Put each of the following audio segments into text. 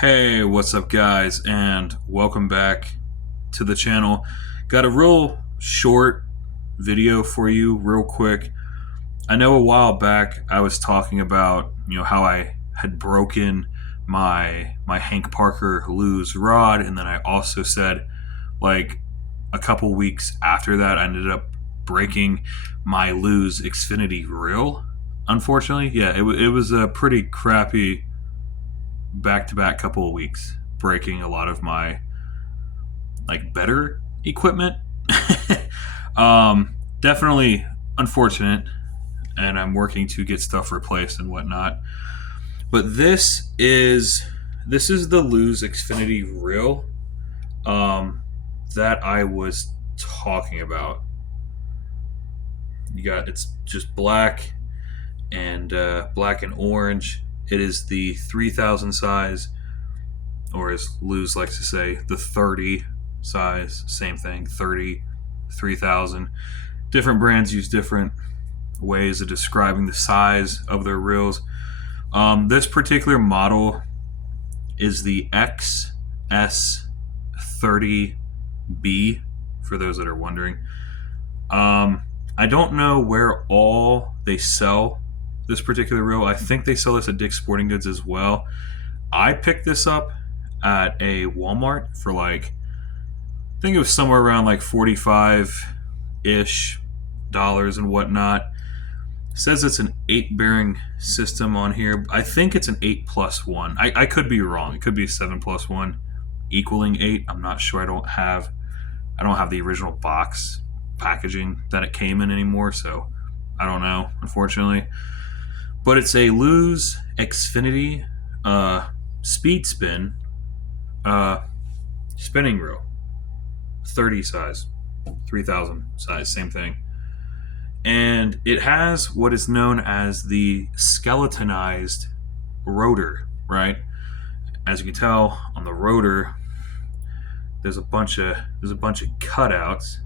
Hey, what's up, guys, and welcome back to the channel. Got a real short video for you, real quick. I know a while back I was talking about how I had broken my Hank Parker Lews rod, and then I also said like a couple weeks after that I ended up breaking my Lews Xfinity reel. Unfortunately, yeah, it was a pretty crappy back to back couple of weeks, breaking a lot of my better equipment. Definitely unfortunate, and I'm working to get stuff replaced and whatnot. But this is the Lews Xfinity reel that I was talking about. It's just black and orange. It is the 3000 size, or as Lews likes to say, the 30 size. Same thing, 30, 3000. Different brands use different ways of describing the size of their reels. This particular model is the XS30B, for those that are wondering. I don't know where all they sell this particular reel. I think they sell this at Dick's Sporting Goods as well. I picked this up at a Walmart for I think it was somewhere around 45 ish dollars and whatnot. It says it's an 8 bearing system on here. I think it's an 8 plus 1. I could be wrong. It could be 7 plus 1 equaling 8. I'm not sure. I don't have the original box packaging that it came in anymore, so I don't know, unfortunately. But it's a Lews Xfinity speed spin spinning reel, 30 size, 3000 size, same thing. And it has what is known as the skeletonized rotor, right? As you can tell on the rotor, there's a bunch of cutouts,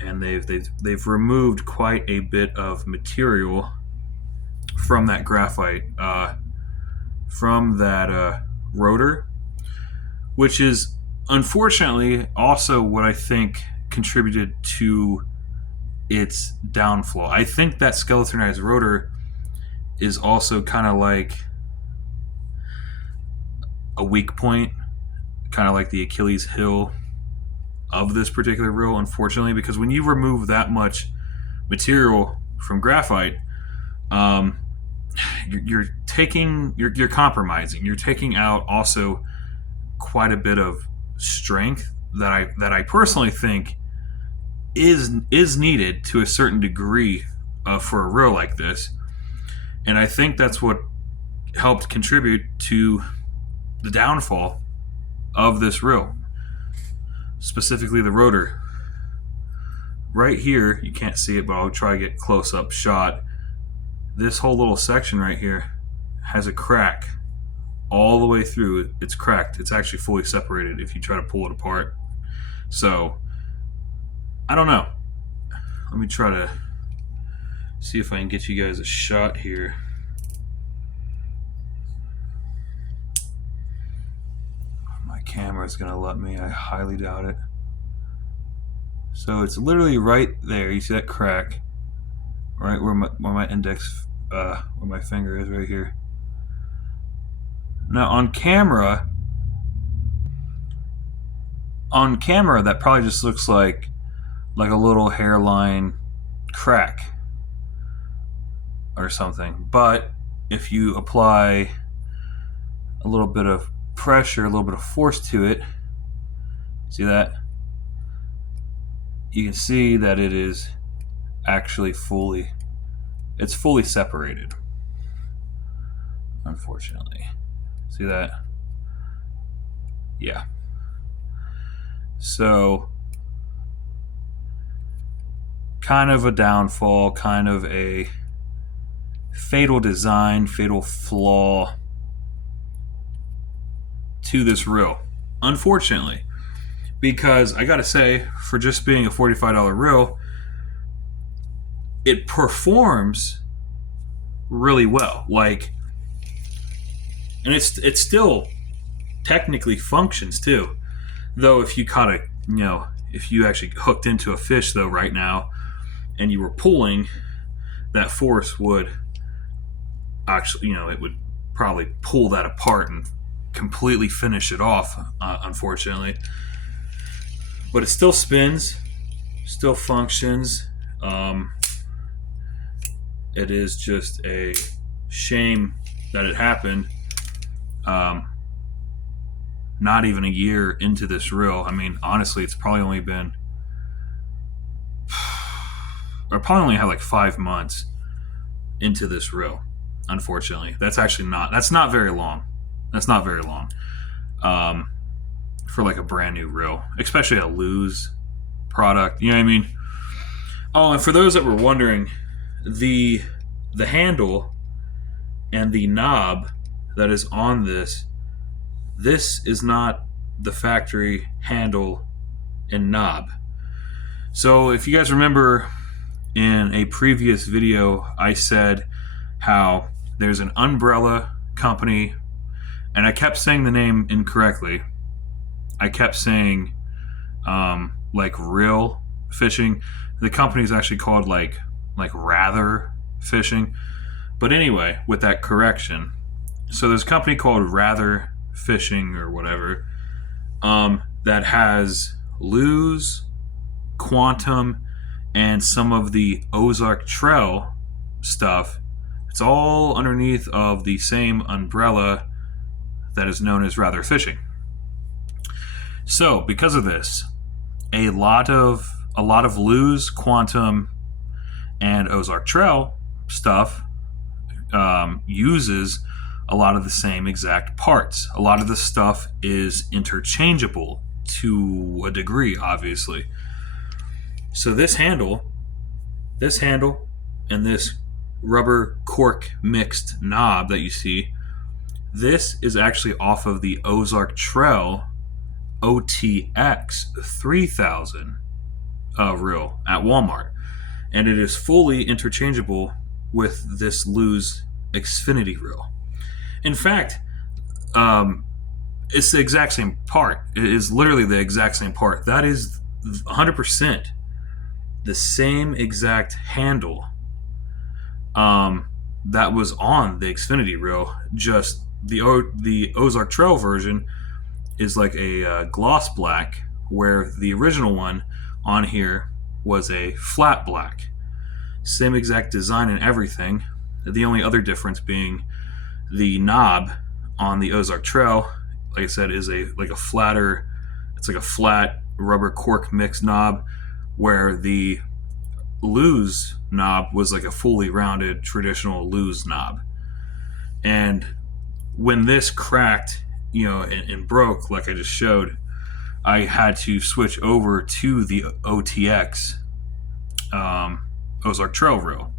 and they've removed quite a bit of material from that graphite, from that rotor, which is unfortunately also what I think contributed to its downfall. I think that skeletonized rotor is also kind of like a weak point, kind of like the Achilles heel of this particular reel, unfortunately, because when you remove that much material from graphite, um, you're compromising. You're taking out also quite a bit of strength that I personally think is needed to a certain degree for a reel like this, and I think that's what helped contribute to the downfall of this reel, specifically the rotor. Right here, you can't see it, but I'll try to get close up shot. This whole little section right here has a crack all the way through. It's cracked. It's actually fully separated if you try to pull it apart. So I don't know. Let me try to see if I can get you guys a shot here. My camera's gonna let me. I highly doubt it. So it's literally right there. You see that crack? Right where my index, where my finger is, right here. Now on camera, that probably just looks like a little hairline crack or something. But if you apply a little bit of pressure, a little bit of force to it, see that? You can see that it is actually fully separated, unfortunately. See that? Yeah. So kind of a downfall, kind of a fatal design, fatal flaw to this reel, unfortunately. Because I gotta say, for just being a $45 reel, it performs really well. and it still technically functions too. Though if you caught a, if you actually hooked into a fish though right now, and you were pulling, that force would actually, it would probably pull that apart and completely finish it off, unfortunately. But it still spins, still functions. It is just a shame that it happened. Not even a year into this reel. I mean, honestly, it's probably only been, I probably only had like 5 months into this reel. Unfortunately, that's not very long. That's not very long for like a brand new reel, especially a Lews product. You know what I mean? Oh, and for those that were wondering, the handle and the knob that is on this is not the factory handle and knob. So if you guys remember in a previous video, I said how there's an umbrella company, and I kept saying the name incorrectly. I kept saying like Real Fishing. The company is actually called like Rather Fishing. But anyway, with that correction, so there's a company called Rather Fishing or whatever that has Lews, Quantum, and some of the Ozark Trail stuff. It's all underneath of the same umbrella that is known as Rather Fishing. So because of this, a lot of Lews, Quantum, and Ozark Trail stuff uses a lot of the same exact parts. A lot of the stuff is interchangeable to a degree, obviously. So this handle, and this rubber cork mixed knob that you see, this is actually off of the Ozark Trail OTX 3000 reel at Walmart, and it is fully interchangeable with this Lews Xfinity reel. In fact, it's the exact same part. It is literally the exact same part. That is 100% the same exact handle that was on the Xfinity reel. Just the Ozark Trail version is like a gloss black, where the original one on here was a flat black. Same exact design and everything. The only other difference being the knob on the Ozark Trail, like I said, is it's like a flat rubber cork mix knob, where the Lews knob was like a fully rounded traditional Lews knob. And when this cracked, and broke, like I just showed, I had to switch over to the OTX Ozark Trail reel.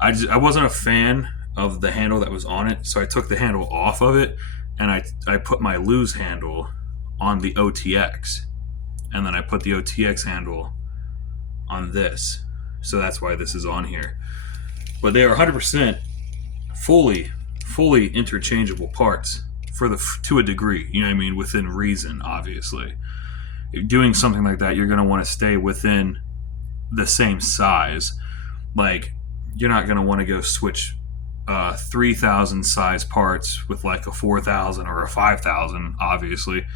I wasn't a fan of the handle that was on it, so I took the handle off of it, and I put my Lews handle on the OTX, and then I put the OTX handle on this. So that's why this is on here. But they are 100% fully interchangeable parts to a degree. You know what I mean? Within reason, obviously. If doing something like that, you're going to want to stay within the same size. Like, you're not going to want to go switch 3,000 size parts with like a 4,000 or a 5,000, obviously.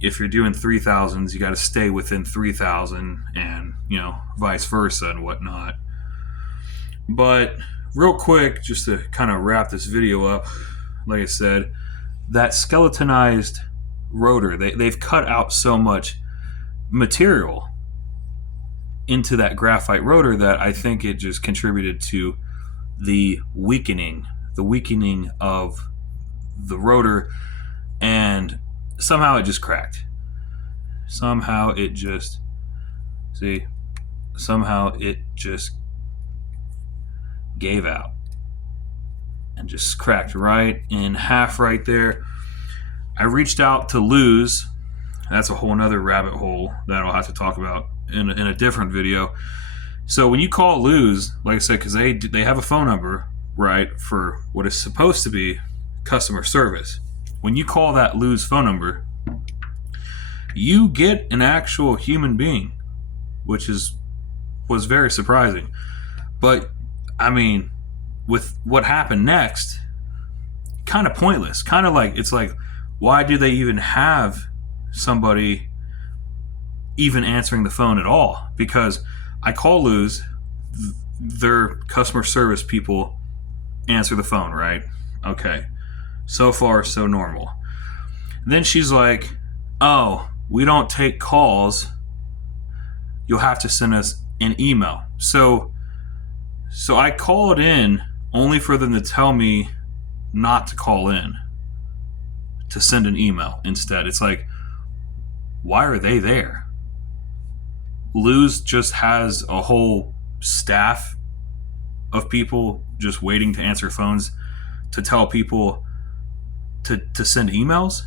If you're doing 3,000s, you got to stay within 3,000, and vice versa and whatnot. But real quick, just to kind of wrap this video up, like I said, that skeletonized rotor, they've cut out so much material into that graphite rotor that I think it just contributed to the weakening of the rotor, and somehow it just cracked. Somehow it just gave out and just cracked right in half right there. I reached out to Lews. That's a whole nother rabbit hole that I'll have to talk about in a different video. So when you call Lews, like I said, because they have a phone number, right, for what is supposed to be customer service. When you call that Lews phone number, you get an actual human being, which was very surprising. But I mean, with what happened next, kind of pointless. Kind of like, it's like, why do they even have somebody even answering the phone at all? Because I call Lews, their customer service people answer the phone, right? Okay. So far, so normal. Then she's like, oh, we don't take calls. You'll have to send us an email. So I called in only for them to tell me not to call in, to send an email instead. It's like, why are they there? Lews just has a whole staff of people just waiting to answer phones to tell people to send emails.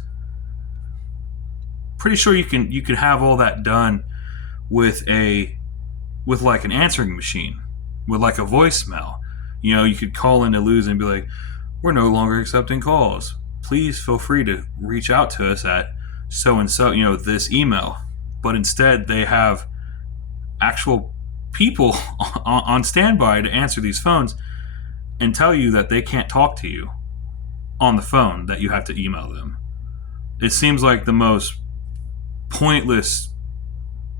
Pretty sure you can have all that done with like an answering machine, with like a voicemail. You know, you could call into Lews and be like, we're no longer accepting calls. Please feel free to reach out to us at so and so, this email. But instead they have actual people on standby to answer these phones and tell you that they can't talk to you on the phone, that you have to email them. It seems like the most pointless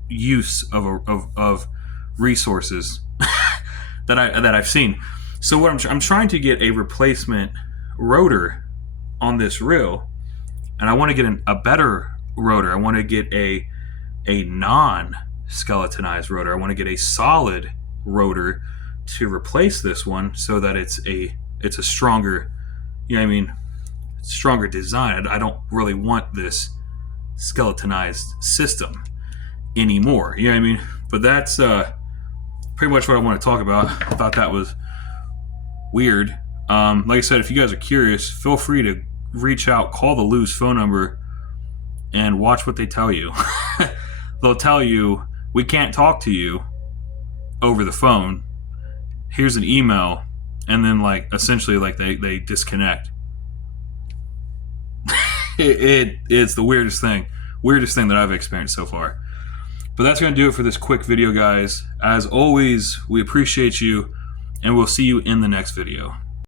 use of resources that I've seen. So what I'm trying to get a replacement rotor on this reel, and I want to get a better rotor. I want to get a non-skeletonized rotor. I want to get a solid rotor to replace this one, so that it's a stronger, stronger design. I don't really want this skeletonized system anymore. You know what I mean? But that's pretty much what I want to talk about. I thought that was weird. Like I said, if you guys are curious, feel free to reach out, call the Lews phone number, and watch what they tell you. They'll tell you, we can't talk to you over the phone. Here's an email, and then essentially they disconnect. It's the weirdest thing that I've experienced so far. But that's going to do it for this quick video, guys. As always, we appreciate you, and we'll see you in the next video.